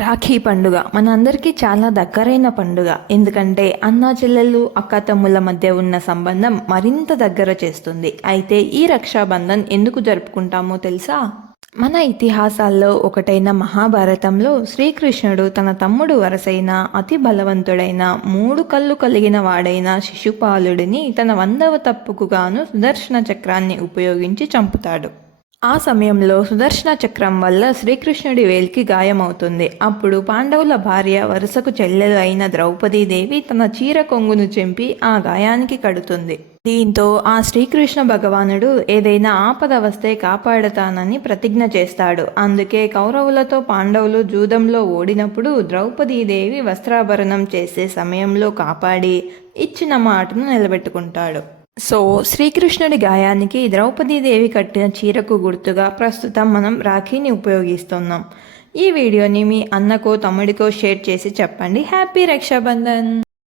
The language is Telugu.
రాఖీ పండుగ మనందరికీ చాలా దగ్గరైన పండుగ. ఎందుకంటే అన్నా చెల్లెళ్ళు అక్క తమ్ముళ్ళ మధ్య ఉన్న సంబంధం మరింత దగ్గర చేస్తుంది. అయితే ఈ రక్షాబంధన్ ఎందుకు జరుపుకుంటామో తెలుసా? మన ఇతిహాసాల్లో ఒకటైన మహాభారతంలో శ్రీకృష్ణుడు తన తమ్ముడు వరసైన అతి బలవంతుడైన 3 కళ్ళు కలిగిన వాడైన శిశుపాలుడిని తన 100వ తప్పుకు గాను సుదర్శన చక్రాన్ని ఉపయోగించి చంపుతాడు. ఆ సమయంలో సుదర్శన చక్రం వల్ల శ్రీకృష్ణుడి వేలికి గాయమవుతుంది. అప్పుడు పాండవుల భార్య వరుసకు చెల్లెలు అయిన ద్రౌపదీదేవి తన చీర కొంగును చెంపి ఆ గాయానికి కడుతుంది. దీంతో ఆ శ్రీకృష్ణ భగవానుడు ఏదైనా ఆపద వస్తే కాపాడతానని ప్రతిజ్ఞ చేస్తాడు. అందుకే కౌరవులతో పాండవులు జూదంలో ఓడినప్పుడు ద్రౌపదీదేవి వస్త్రాభరణం చేసే సమయంలో కాపాడి ఇచ్చిన మాటను నిలబెట్టుకుంటాడు. సో శ్రీకృష్ణుడి గాయానికి ద్రౌపదీదేవి కట్టిన చీరకు గుర్తుగా ప్రస్తుతం మనం రాఖీని ఉపయోగిస్తున్నాం. ఈ వీడియోని మీ అన్నకో తమ్ముడికో షేర్ చేసి చెప్పండి. హ్యాపీ రక్షాబంధన్.